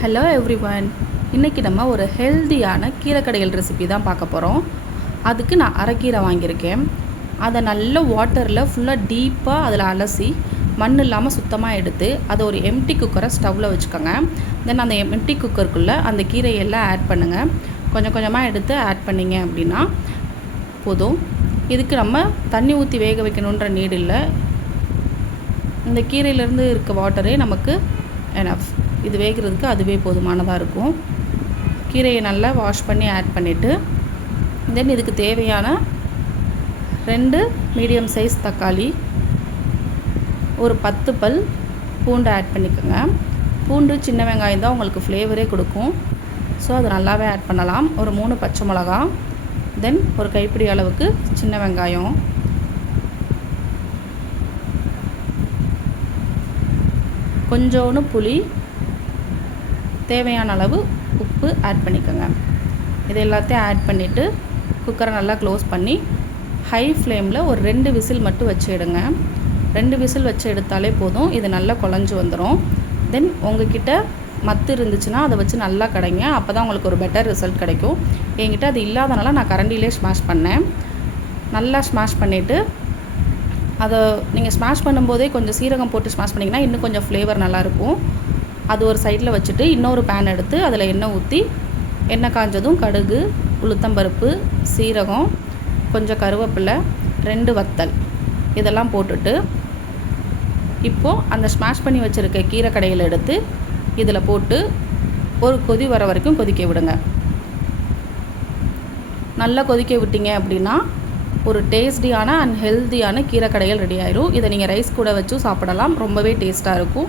Hello every one இன்றைக்கி நம்ம ஒரு ஹெல்தியான கீரைக்கடைகள் ரெசிபி தான் பார்க்க போகிறோம் அதுக்கு நான் அரைக்கீரை வாங்கியிருக்கேன். அதை நல்ல வாட்டரில் ஃபுல்லாக டீப்பாக அதில் அலசி மண் இல்லாமல் சுத்தமாக எடுத்து அதை ஒரு எம்டி குக்கரை ஸ்டவ்வில் வச்சுக்கோங்க. தென் அந்த எம்டி குக்கருக்குள்ளே அந்த கீரையெல்லாம் ஆட் பண்ணுங்கள் கொஞ்சம் கொஞ்சமாக எடுத்து ஆட் பண்ணிங்க அப்படின்னா போதும். இதுக்கு நம்ம தண்ணி ஊற்றி வேக வைக்கணுன்ற நீடு இல்லை. இந்த கீரையிலேருந்து இருக்க வாட்டரே நமக்கு எனஃப் இது வேகிறதுக்கு அதுவே போதுமானதாக இருக்கும். கீரையை நல்லா வாஷ் பண்ணி ஆட் பண்ணிவிட்டு தென் இதுக்கு தேவையான ரெண்டு மீடியம் சைஸ் தக்காளி ஒரு பத்து பல் பூண்டு ஆட் பண்ணிக்கோங்க. பூண்டு சின்ன வெங்காயம் தான் உங்களுக்கு ஃப்ளேவரே கொடுக்கும். ஸோ அது நல்லாவே ஆட் பண்ணலாம். ஒரு மூணு பச்சை மிளகா தென் ஒரு கைப்பிடி அளவுக்கு சின்ன வெங்காயம். கொஞ்சோன்னு புளி தேவையான அளவு உப்பு ஆட் பண்ணிக்கோங்க. இது எல்லாத்தையும் ஆட் பண்ணிவிட்டு குக்கரை நல்லா க்ளோஸ் பண்ணி ஹை ஃப்ளேமில் ஒரு ரெண்டு விசில் மட்டும் வச்சு எடுங்க. ரெண்டு விசில் வச்சு எடுத்தாலே போதும். இது நல்லா குழஞ்சி வந்துடும் தென் உங்ககிட்ட மத்து இருந்துச்சுன்னா அதை வச்சு நல்லா கடைங்க. அப்போ தான் உங்களுக்கு ஒரு பெட்டர் ரிசல்ட் கிடைக்கும். என்கிட்ட அது இல்லாதனால நான் கரண்டிலே ஸ்மாஷ் பண்ணேன். நல்லா ஸ்மாஷ் பண்ணிவிட்டு அதை நீங்கள் ஸ்மாஷ் பண்ணும்போதே கொஞ்சம் சீரகம் போட்டு ஸ்மாஷ் பண்ணிங்கன்னா இன்னும் கொஞ்சம் ஃப்ளேவர் நல்லாயிருக்கும் அது ஒரு சைடில் வச்சுட்டு இன்னொரு பேன் எடுத்து அதில் எண்ணெய் ஊற்றி எண்ணெய் காஞ்சதும் கடுகு உளுத்தம்பருப்பு சீரகம் கொஞ்சம் கருவேப்பிலை ரெண்டு வத்தல். இதெல்லாம் போட்டுட்டு இப்போது அந்த ஸ்மாஷ் பண்ணி வச்சுருக்க கீரை கடையில் எடுத்து இதில் போட்டு ஒரு கொதி வர வரைக்கும் கொதிக்க விடுங்க. நல்லா கொதிக்க விட்டீங்க அப்படின்னா ஒரு டேஸ்டியான அண்ட் ஹெல்த்தியான கீரை கடைகள் ரெடி ஆயிரும். இதை நீங்கள் ரைஸ் கூட வச்சும் சாப்பிடலாம். ரொம்பவே டேஸ்ட்டாக இருக்கும்.